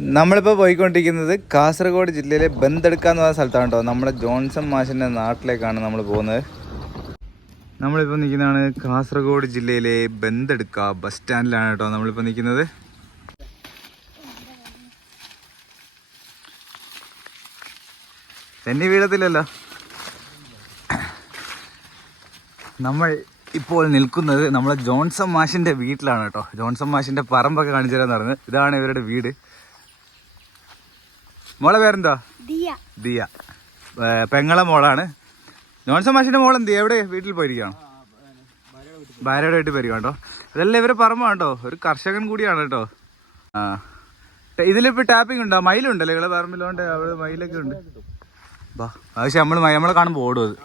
നമ്മളിപ്പോൾ പോയിക്കൊണ്ടിരിക്കുന്നത് കാസർഗോഡ് ജില്ലയിലെ ബന്തെടുക്ക എന്ന് പറയുന്ന സ്ഥലത്താണ് കേട്ടോ. നമ്മുടെ ജോൺസൺ മാഷിന്റെ നാട്ടിലേക്കാണ് നമ്മൾ പോകുന്നത്. നമ്മളിപ്പോൾ നിൽക്കുന്നതാണ് കാസർഗോഡ് ജില്ലയിലെ ബന്തെടുക്ക ബസ് സ്റ്റാൻഡിലാണ് കേട്ടോ നമ്മളിപ്പോൾ നിൽക്കുന്നത്. തന്നെ വീഴത്തില്ലല്ലോ. നമ്മൾ ഇപ്പോൾ നിൽക്കുന്നത് നമ്മളെ ജോൺസൺ മാഷിന്റെ വീട്ടിലാണ് കേട്ടോ. ജോൺസൺ മാഷിന്റെ പറമ്പൊക്കെ കാണിച്ചു തരാമെന്ന് പറഞ്ഞത് ഇതാണ് ഇവരുടെ വീട്. മോളെ പേരെന്താ ദിയ. പെങ്ങളെ മോളാണ്. ജോൺസൺ മാഷിന്റെ മോൾ എന്ത് എവിടെ? വീട്ടിൽ പോയിരിക്കുകയാണോ? ഭാര്യയുടെ വീട്ടിൽ പോയിരിക്കാം കേട്ടോ. അതെല്ലാം ഇവരെ പറമ്പാണ് കേട്ടോ. ഒരു കർഷകൻ കൂടിയാണ് കേട്ടോ. ആ. ഇതിലിപ്പോ ടാപ്പിംഗ് ഉണ്ടോ? മയിലുണ്ടല്ലോ? ഇവിടെ പറമ്പിലോണ്ട് അവിടെ മയിലൊക്കെ ഉണ്ട്. ബാ പക്ഷെ നമ്മൾ നമ്മളെ കാണുമ്പോൾ ഓടും അത്.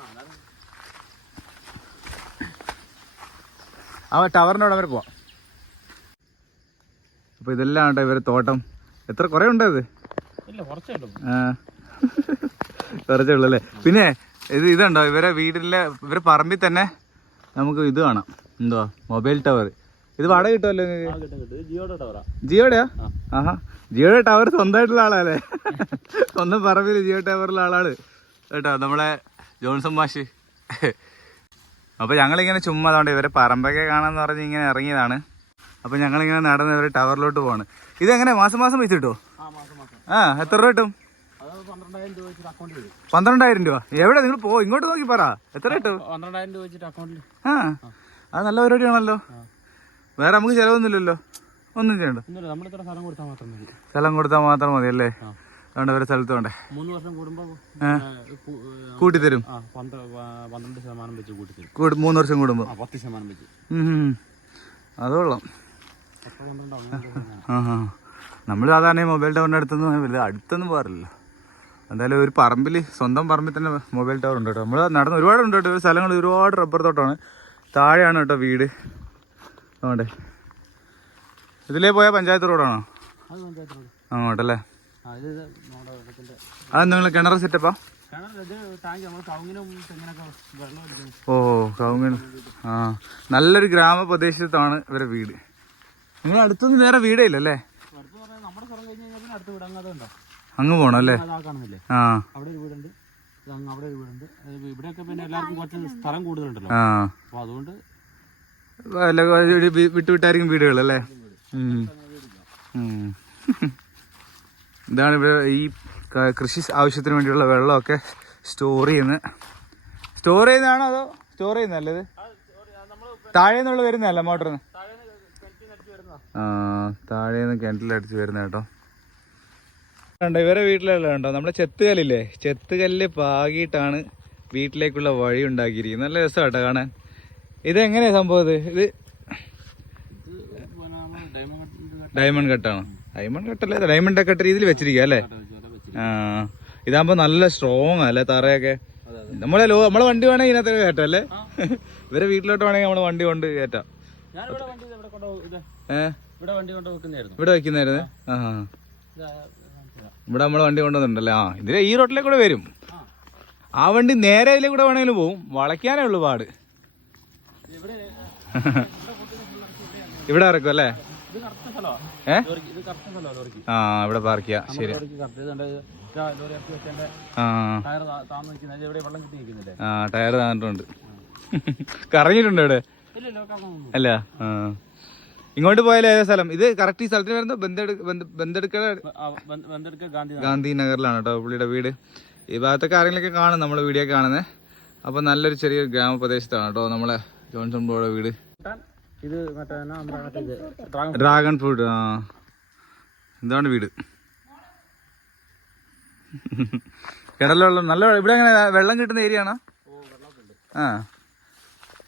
ആ ടവറിന്റെ അവിടെ വരെ പോവാം. അപ്പോൾ ഇതെല്ലാം കേട്ടോ ഇവരെ തോട്ടം. എത്ര കുറേ ഉണ്ടോ ഇത്? കുറച്ചേ ഉള്ളൂ. അല്ലേ? പിന്നെ ഇത് ഇതുണ്ടോ? ഇവരെ വീടിലെ ഇവരെ പറമ്പിൽ തന്നെ നമുക്ക് ഇത് കാണാം. എന്തോ മൊബൈൽ ടവർ. ഇത് വാടക കിട്ടുമല്ലോ ജിയോടെ ജിയോടെയാ? ആഹാ. ജിയോയുടെ ടവർ സ്വന്തമായിട്ടുള്ള ആളാല്ലേ? സ്വന്തം പറമ്പിൽ ജിയോ ടവറിലുള്ള ആളാണ്. കേട്ടോ നമ്മളെ ജോൺസൺ മാഷ്. അപ്പോൾ ഞങ്ങളിങ്ങനെ ചുമ്മാ അതുകൊണ്ട് ഇവരെ പറമ്പൊക്കെ കാണാന്ന് പറഞ്ഞ് ഇങ്ങനെ ഇറങ്ങിയതാണ്. അപ്പോൾ ഞങ്ങളിങ്ങനെ നടന്ന് ഇവരെ ടവറിലോട്ട് പോവാണ്. ഇതെങ്ങനെ? മാസം മാസം വെച്ചിട്ടോ കിട്ടുമോ ആ എത്ര രൂപ കിട്ടും? പന്ത്രണ്ടായിരം രൂപ. എവിടെ നിങ്ങൾ പോ ഇങ്ങോട്ട് നോക്കി പറ. എത്ര കിട്ടും? അക്കൗണ്ടിൽ ആ അത് നല്ല പരിപാടിയാണല്ലോ. വേറെ നമുക്ക് ചിലവൊന്നുമില്ലല്ലോ. ഒന്നും ചെയ്യണ്ട. സ്ഥലം കൊടുത്താൽ മാത്രം മതി അല്ലേ. അതുകൊണ്ട് ഒരു സ്ഥലത്ത് വേണ്ടേ? മൂന്ന് വർഷം കൂടുമ്പോൾ കൂട്ടിത്തരും. പന്ത്രണ്ട് വെച്ച് മൂന്ന് വർഷം കൂടുമ്പോ. പത്ത് ശതമാനം വെച്ച് അതോളം ആ ആ. നമ്മൾ സാധാരണ മൊബൈൽ ടവറിന്റെ അടുത്തൊന്നും വലിയ അടുത്തൊന്നും പോകാറില്ല. എന്തായാലും ഒരു പറമ്പിൽ സ്വന്തം പറമ്പിൽ തന്നെ മൊബൈൽ ടവർ ഉണ്ട് കേട്ടോ. നമ്മൾ നടന്ന് ഒരുപാട് ഉണ്ട് കേട്ടോ. ഒരു സ്ഥലങ്ങൾ ഒരുപാട് റബ്ബർ തോട്ടമാണ് താഴെയാണ് കേട്ടോ വീട്. അതുകൊണ്ട്. ഇതിലേ പോയാൽ പഞ്ചായത്ത് റോഡാണോ അങ്ങോട്ടല്ലേ? അത് നിങ്ങൾ കിണർ സെറ്റപ്പാ കവുങ്ങിനും ഓ കൗങ്ങൻ ആ. നല്ലൊരു ഗ്രാമപ്രദേശത്താണ് ഇവരെ വീട്. നിങ്ങൾ അടുത്തൊന്നും വേറെ വീടേ ഇല്ലല്ലേ അടുത്ത് പറഞ്ഞാൽ നമ്മുടെ സ്ഥലം കഴിഞ്ഞ് കഴിഞ്ഞാൽ പിന്നെ അടുത്ത് അങ്ങ് പോണം അല്ലേ? അതാ കാണുന്നില്ലേ? ആ. അവിടെ ഒരു വീടുണ്ട്. അവിടെ ഒരു വീടുണ്ട്. അത് ഇവിടെയൊക്കെ പിന്നെ എല്ലാവർക്കും കുറച്ച് സ്ഥലം കൂടുതലുണ്ടല്ലോ. ആ. അപ്പൊ അതുകൊണ്ട് വല്ല ഒരു വി- വിട്ടുവിട്ടായിരിക്കും വീടുകളല്ലേ ഉം. ഉം. ഇതാണ് ഇവിടെ ഈ ക- കൃഷി ആവശ്യത്തിന് വേണ്ടിയുള്ള വെള്ളമൊക്കെ സ്റ്റോർ ചെയ്യുന്നത്. സ്റ്റോർ ചെയ്യുന്നതാണോ അതോ സ്റ്റോർ ചെയ്യുന്നതല്ലേ ഇത്? താഴെ നിന്നുള്ള വരുന്നതല്ല മോട്ടറിന്? താഴെ നിന്ന് കിണറ്റിലടിച്ച് വരുന്ന കേട്ടോ. കണ്ടോ ഇവരെ വീട്ടിലുള്ള കണ്ടോ നമ്മുടെ ചെത്തുകല്ലില്ലേ? ചെത്തുകല്ല് പാകിയിട്ടാണ് വീട്ടിലേക്കുള്ള വഴി ഉണ്ടാക്കിയിരിക്കുന്നത്. നല്ല രസം കേട്ടോ കാണാൻ. ഇതെങ്ങനെയാ സംഭവം ഇത്? ഇത് ഡയമണ്ട് കട്ടാണോ? ഡയമണ്ട് കട്ടല്ലേ ഡയമണ്ട് കട്ട രീതിയിൽ വെച്ചിരിക്കുക അല്ലേ? ആ ഇതാകുമ്പോ നല്ല സ്ട്രോങ് അല്ലേ തറയൊക്കെ? നമ്മളെ ലോ നമ്മളെ വണ്ടി വേണമെങ്കിൽ ഇതിനകത്ത് കയറ്റാം അല്ലേ? ഇവരെ വീട്ടിലോട്ട് വേണമെങ്കിൽ നമ്മളെ വണ്ടി കൊണ്ട് കയറ്റാം. ഇവിടെ വെക്കുന്നതായിരുന്നു. ആ. ഇവിടെ നമ്മളെ വണ്ടി കൊണ്ടുവന്നിട്ടുണ്ടല്ലേ? ആ ഇതിലെ ഈ റോട്ടിലേക്ക് കൂടെ വരും. ആ. വണ്ടി നേരെ ഇതിലെ കൂടെ വേണമെങ്കിലും പോവും. വളയ്ക്കാനേ ഉള്ളു പാട്. ഇവിടെ ഇറക്കും അല്ലേ? ഏ? ആ ഇവിടെ പാർക്ക് ചെയ്യാം. ശരി ആ. ടയർ താന്നിട്ടുണ്ട്. കറങ്ങിയിട്ടുണ്ട് ഇവിടെ? അല്ല ആ. ഇങ്ങോട്ട് പോയാലേ ഏതാ സ്ഥലം? ഇത് കറക്റ്റ് ഈ സ്ഥലത്തിന് വരുന്നത് ബന്ധെടുക്ക ഗാന്ധി നഗറിലാണ് കേട്ടോ പുള്ളിയുടെ വീട്. ഈ ഭാഗത്തൊക്കെ ആരെങ്കിലൊക്കെ കാണും നമ്മൾ വീഡിയോ കാണുന്നത് അപ്പൊ നല്ലൊരു ചെറിയൊരു ഗ്രാമപ്രദേശത്താണ് കേട്ടോ നമ്മളെ ജോൺസൺ ബ്രോയുടെ വീട്. ഇത് ഡ്രാഗൺ ഫ്രൂട്ട് ആ. ഇതാണ് വീട്. കിടലുള്ള നല്ല വെള്ളം- ഇവിടെ അങ്ങനെ വെള്ളം കിട്ടുന്ന ഏരിയ ആണോ? ആ.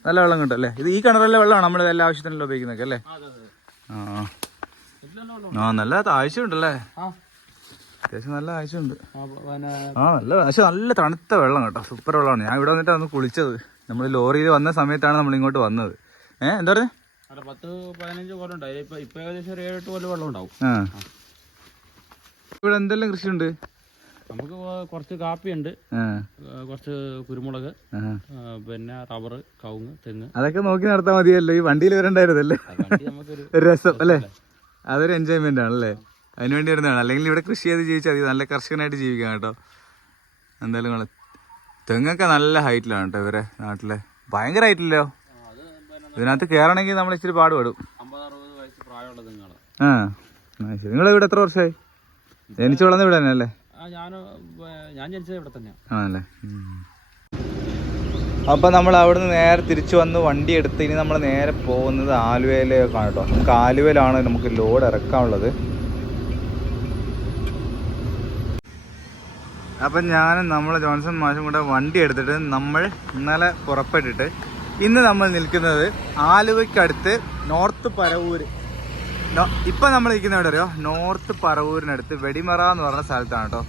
നല്ല വെള്ളം കിട്ടും അല്ലേ? ഇത് ഈ കിണറിലെ വെള്ളമാണ്? നമ്മൾ എല്ലാ ആവശ്യത്തിനല്ലോ ഉപയോഗിക്കുന്നതൊക്കെ അല്ലേ? ആ. നല്ല ആവശ്യമുണ്ടല്ലേ ആ. അത്യാവശ്യം നല്ല ആവശ്യമുണ്ട് ആ, ആ നല്ല പക്ഷെ നല്ല തണുത്ത വെള്ളം കേട്ടോ. സൂപ്പർ വെള്ളമാണ്. ഞാൻ ഇവിടെ വന്നിട്ട് ഒന്ന് കുളിച്ചത്. നമ്മൾ ലോറിയിൽ വന്ന സമയത്താണ് നമ്മൾ ഇങ്ങോട്ട് വന്നത്. ഏഹ് എന്താ പറയുക പത്ത് പതിനഞ്ച് കൊല്ലം ഉണ്ടായി ഇപ്പൊ ഏകദേശം ഒരു ഏഴെട്ട് കൊല്ലം വെള്ളം ഉണ്ടാവും. ഇവിടെ എന്തെല്ലാം കൃഷിയുണ്ട്? നമുക്ക് കുറച്ച് കാപ്പിയുണ്ട്. ഉണ്ട് കുറച്ച് കുരുമുളക് പിന്നെ റബ്ബർ കവുങ്ങ് തെങ്ങ്. അതൊക്കെ നോക്കി നടത്താൻ മതിയല്ലോ. ഈ വണ്ടിയിൽ വരണ്ടായിരുന്നല്ലേ? രസം അല്ലേ? അതൊരു എൻജോയ്മെന്റ് ആണല്ലേ? അതിനുവേണ്ടി വരുന്നതാണ്. അല്ലെങ്കിൽ ഇവിടെ കൃഷി ചെയ്ത് ജീവിച്ചാൽ മതി. നല്ല കർഷകനായിട്ട് ജീവിക്കാം കേട്ടോ. എന്തായാലും നിങ്ങൾ തെങ്ങൊക്കെ നല്ല ഹൈറ്റിലാണ് കേട്ടോ ഇവരെ നാട്ടിലെ. ഭയങ്കര ഹൈറ്റില്ലോ ഇതിനകത്ത് കയറണമെങ്കിൽ നമ്മൾ ഇച്ചിരി പാടുപെടും. ആ. ശരി. നിങ്ങൾ ഇവിടെ എത്ര വർഷമായി ജനിച്ചു വളർന്ന ഇവിടെ തന്നെ അല്ലേ ഞാൻ ഞാൻ അപ്പോൾ നമ്മൾ അവിടുന്ന് നേരെ തിരിച്ചു വന്ന് വണ്ടി എടുത്ത് ഇനി നമ്മൾ നേരെ പോകുന്നത് ആലുവയിലേക്കാണ് കേട്ടോ. നമുക്ക് ആലുവയിലാണ് നമുക്ക് ലോഡ് ഇറക്കാനുള്ളത്. അപ്പം ഞാനും നമ്മൾ ജോൺസൺ മാഷും കൂടെ വണ്ടി എടുത്തിട്ട് നമ്മൾ ഇന്നലെ പുറപ്പെട്ടിട്ട് ഇന്ന് നമ്മൾ നിൽക്കുന്നത് ആലുവയ്ക്കടുത്ത് നോർത്ത് പരവൂര്. ഇപ്പൊ നമ്മൾ നിൽക്കുന്ന എവിടെ അറിയോ? നോർത്ത് പറവൂരിനടുത്ത് വെടിമറ എന്ന് പറഞ്ഞ സ്ഥലത്താണ് കേട്ടോ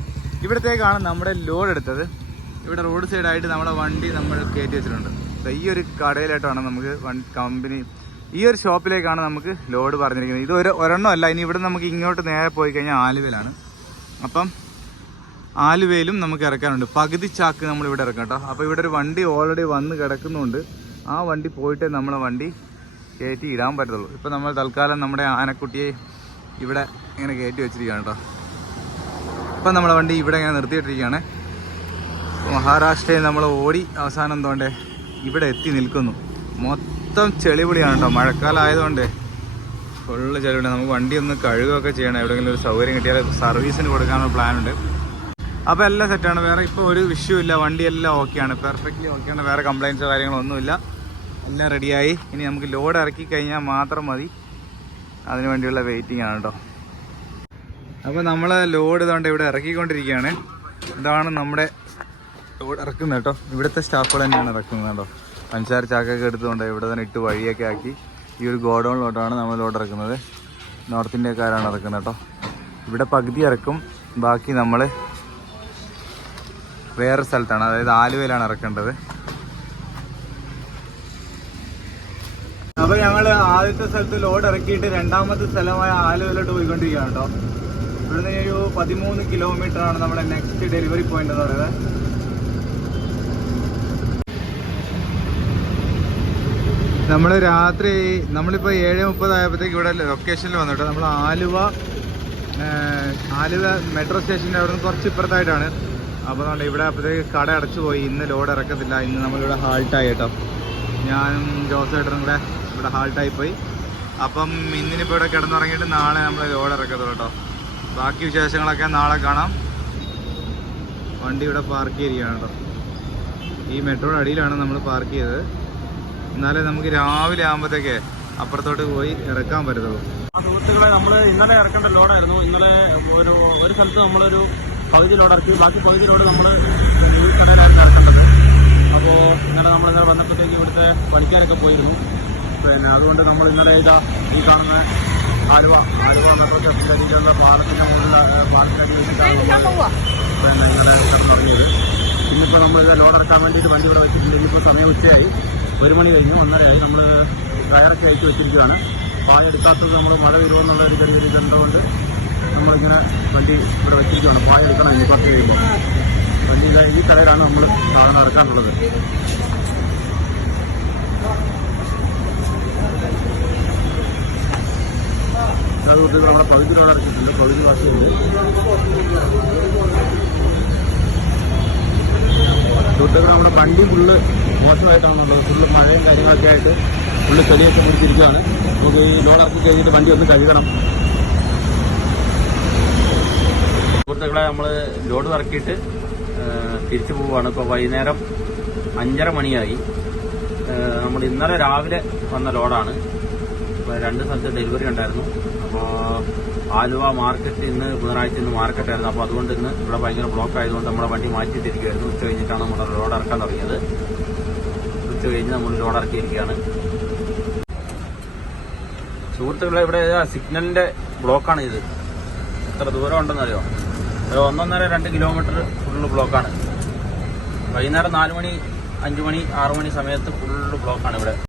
ഇവിടത്തേക്കാണ് നമ്മുടെ ലോഡ് എടുത്തത്. ഇവിടെ റോഡ് സൈഡായിട്ട് നമ്മുടെ വണ്ടി നമ്മൾ കയറ്റി വെച്ചിട്ടുണ്ട്. ഈ ഒരു കടയിലായിട്ടാണ് നമുക്ക് കമ്പനി ഈ ഒരു ഷോപ്പിലേക്കാണ് നമുക്ക് ലോഡ് പറഞ്ഞിരിക്കുന്നത്. ഇത് ഒരു ഒരെണ്ണം അല്ല ഇനി ഇവിടെ നമുക്ക് ഇങ്ങോട്ട് നേരെ പോയി കഴിഞ്ഞാൽ ആലുവയിലാണ്. അപ്പം ആലുവയിലും നമുക്ക് ഇറക്കാനുണ്ട്. പകുതി ചാക്ക് നമ്മൾ ഇവിടെ ഇറക്കാം കേട്ടോ അപ്പോൾ ഇവിടെ ഒരു വണ്ടി ഓൾറെഡി വന്ന് കിടക്കുന്നുണ്ട്. ആ വണ്ടി പോയിട്ടേ നമ്മളെ വണ്ടി കയറ്റി ഇടാൻ പറ്റത്തുള്ളൂ. ഇപ്പം നമ്മൾ തൽക്കാലം നമ്മുടെ ആനക്കുട്ടിയെ ഇവിടെ ഇങ്ങനെ കയറ്റി വെച്ചിരിക്കുകയാണ് കേട്ടോ. ഇപ്പം നമ്മുടെ വണ്ടി ഇവിടെ ഇങ്ങനെ നിർത്തിയിട്ടിരിക്കുകയാണ്. മഹാരാഷ്ട്രയിൽ നമ്മൾ ഓടി അവസാനം തോണ്ടേ ഇവിടെ എത്തി നിൽക്കുന്നു. മൊത്തം ചെളിപൊളിയാണ് കേട്ടോ. മഴക്കാലം ആയതുകൊണ്ട് ഫുള്ള് ചെളിപൊളി നമുക്ക് വണ്ടി ഒന്ന് കഴുകുകയൊക്കെ ചെയ്യണം. എവിടെയെങ്കിലും ഒരു സൗകര്യം കിട്ടിയാൽ സർവീസിന് കൊടുക്കാനുള്ള പ്ലാനുണ്ട് അപ്പോൾ എല്ലാം സെറ്റാണ് വേറെ ഇപ്പോൾ ഒരു വിഷയവും ഇല്ല. വണ്ടിയെല്ലാം ഓക്കെയാണ് പെർഫെക്റ്റ്ലി ഓക്കെയാണ് വേറെ കംപ്ലയിൻസോ കാര്യങ്ങളോ ഒന്നുമില്ല. എല്ലാം റെഡിയായി ഇനി നമുക്ക് ലോഡ് ഇറക്കി കഴിഞ്ഞാൽ മാത്രം മതി. അതിനു വേണ്ടിയുള്ള വെയിറ്റിംഗ് ആണ് കേട്ടോ അപ്പോൾ നമ്മൾ ലോഡ് ഇതുകൊണ്ട് ഇവിടെ ഇറക്കിക്കൊണ്ടിരിക്കുകയാണ്. ഇതാണ് നമ്മുടെ ലോഡ് ഇറക്കുന്നത് കേട്ടോ ഇവിടുത്തെ സ്റ്റാഫുകൾ തന്നെയാണ് ഇറക്കുന്നത് കേട്ടോ പഞ്ചാര ചാക്കൊക്കെ എടുത്തുകൊണ്ട് ഇവിടെ തന്നെ ഇട്ട് വഴിയൊക്കെ ആക്കി ഈ ഒരു ഗോഡൗണിലോട്ടാണ് നമ്മൾ ലോഡ് ഇറക്കുന്നത്. നോർത്ത് ഇന്ത്യക്കാരാണ് ഇറക്കുന്നത് കേട്ടോ ഇവിടെ പകുതി ഇറക്കും. ബാക്കി നമ്മൾ വേറെ സ്ഥലത്താണ്. അതായത് ആലുവയിലാണ് ഇറക്കേണ്ടത്. അപ്പൊ ഞങ്ങൾ ആദ്യത്തെ സ്ഥലത്ത് ലോഡ് ഇറക്കിയിട്ട് രണ്ടാമത്തെ സ്ഥലമായ ആലുവയിലോട്ട് പോയിക്കൊണ്ടിരിക്കുകയാണ് കേട്ടോ. ഇവിടുന്ന് ഒരു പതിമൂന്ന് കിലോമീറ്റർ ആണ് നമ്മുടെ നെക്സ്റ്റ് ഡെലിവറി പോയിന്റ് എന്ന് പറയുന്നത്. നമ്മൾ രാത്രി നമ്മളിപ്പോൾ ഏഴ് മുപ്പതായപ്പോഴത്തേക്ക് ഇവിടെ ലൊക്കേഷനിൽ വന്നു കേട്ടോ. നമ്മൾ ആലുവ ആലുവ മെട്രോ സ്റ്റേഷന്റെ അവിടെ നിന്ന് കുറച്ച് ഇപ്പുറത്തായിട്ടാണ്. അപ്പോൾ നമ്മൾ ഇവിടെ അപ്പോഴത്തേക്ക് കട അടച്ചു പോയി ഇന്ന് ലോഡ് ഇറക്കത്തില്ല. ഇന്ന് നമ്മളിവിടെ ഹാൾട്ടായി കേട്ടോ. ഞാനും ജോസേട്ടനും കൂടെ ഇവിടെ ഹാൾട്ടായി പോയി അപ്പം ഇന്നിനിപ്പോൾ ഇവിടെ കിടന്നുറങ്ങിയിട്ട് നാളെ നമ്മൾ ലോഡ് ഇറക്കത്തുള്ളൂ കേട്ടോ. ബാക്കി വിശേഷങ്ങളൊക്കെ നാളെ കാണാം. വണ്ടി ഇവിടെ പാർക്ക് ചെയ്തിരിക്കുകയാണ് കേട്ടോ. ഈ മെട്രോയുടെ അടിയിലാണ് നമ്മൾ പാർക്ക് ചെയ്തത്. എന്നാലേ നമുക്ക് രാവിലെ ആകുമ്പോഴത്തേക്ക് അപ്പുറത്തോട്ട് പോയി ഇറക്കാൻ പറ്റത്തുള്ളൂ. സുഹൃത്തുക്കളെ നമ്മൾ ഇന്നലെ ഇറക്കേണ്ട ലോഡായിരുന്നു. ഇന്നലെ ഒരു ഒരു സ്ഥലത്ത് നമ്മളൊരു പകുതി ലോഡ് ഇറക്കി. ബാക്കി പകുതി ലോഡ് നമ്മൾ ഈ കടയിലായിരുന്നു ഇറക്കേണ്ടത്. അപ്പോൾ ഇന്നലെ നമ്മൾ വന്നപ്പോഴത്തേക്ക് ഇവിടുത്തെ പണിക്കാരൊക്കെ പോയിരുന്നു. പിന്നെ അതുകൊണ്ട് നമ്മൾ ഇന്നലെ ഇതാ ഈ കാണുന്ന ആലുവ ആലുവ മെട്രോ സ്റ്റേഷനിലേക്കുള്ള പാലത്തിന് മുകളിൽ നമ്മൾ പിന്നെ ഇന്നലെ തുടങ്ങിയത്. ഇന്നിപ്പോൾ നമ്മൾ ലോഡ് എടുക്കാൻ വേണ്ടിയിട്ട് വണ്ടി ഇവിടെ വെച്ചിട്ടുണ്ട്. ഇന്നിപ്പോൾ സമയം ഉച്ചയായി. ഒരു മണി കഴിഞ്ഞു ഒന്നരയായി. നമ്മൾ ടയറൊക്കെ അയച്ചു വെച്ചിരിക്കുകയാണ് പായ എടുക്കാത്തത് നമ്മൾ മഴ വരുമെന്നുള്ള ഒരു ചെറിയൊരു ഇതുകൊണ്ട് നമ്മളിങ്ങനെ വണ്ടി ഇവിടെ വെച്ചിരിക്കുകയാണ് പായ എടുക്കണം ഇനി കുറച്ച് കഴിയുമ്പോൾ വണ്ടി ഈ കടയിലാണ് നമ്മൾ സാധനം ഇറക്കാനുള്ളത്. അതുകൊണ്ട് പകുതി ലോഡ് ഇറക്കിയിട്ടുണ്ട് പകുതി ബാക്കിയുണ്ട് സുഹൃത്തുക്കൾ നമ്മുടെ വണ്ടി ഫുള്ള് മോശമായിട്ടാണുള്ളത്. ഫുള്ള് മഴയും കാര്യങ്ങളൊക്കെ ആയിട്ട് ഫുള്ള് ചെളിയൊക്കെ പിടിച്ചിരിക്കുകയാണ്. നമുക്ക് ഈ ലോഡ് ഇറക്കി കഴിഞ്ഞിട്ട് വണ്ടി ഒന്ന് കഴുകണം. സുഹൃത്തുക്കളെ നമ്മൾ ലോഡ് ഇറക്കിയിട്ട് തിരിച്ചു പോവുകയാണ്. ഇപ്പോൾ വൈകുന്നേരം അഞ്ചര മണിയായി. നമ്മൾ ഇന്നലെ രാവിലെ വന്ന ലോഡാണ് രണ്ട് സ്ഥലത്ത് ഡെലിവറി ഉണ്ടായിരുന്നു. അപ്പോൾ ആലുവ മാർക്കറ്റ് ഇന്ന് ബുധനാഴ്ച ഇന്ന് മാർക്കറ്റ് ആയിരുന്നു. അപ്പോൾ അതുകൊണ്ട് ഇന്ന് ഇവിടെ ഭയങ്കര ബ്ലോക്ക് ആയതുകൊണ്ട് നമ്മുടെ വണ്ടി മാറ്റിയിട്ടിരിക്കുകയായിരുന്നു. ഉച്ച കഴിഞ്ഞിട്ടാണ് നമ്മുടെ റോഡ് ഇറക്കാൻ തുടങ്ങിയത്. ഉച്ച കഴിഞ്ഞ് നമ്മൾ റോഡ് ഇറക്കിയിരിക്കുകയാണ്. സുഹൃത്തുക്കളെ ഇവിടെ സിഗ്നലിന്റെ ബ്ലോക്കാണ് ഇത്? എത്ര ദൂരം ഉണ്ടെന്നറിയോ ഒരു ഒന്നൊന്നര രണ്ട് കിലോമീറ്റർ ഫുള്ള് ബ്ലോക്കാണ് വൈകുന്നേരം നാല് മണി അഞ്ച് മണി ആറ് മണി സമയത്ത് ഫുള്ള് ബ്ലോക്കാണ് ഇവിടെ.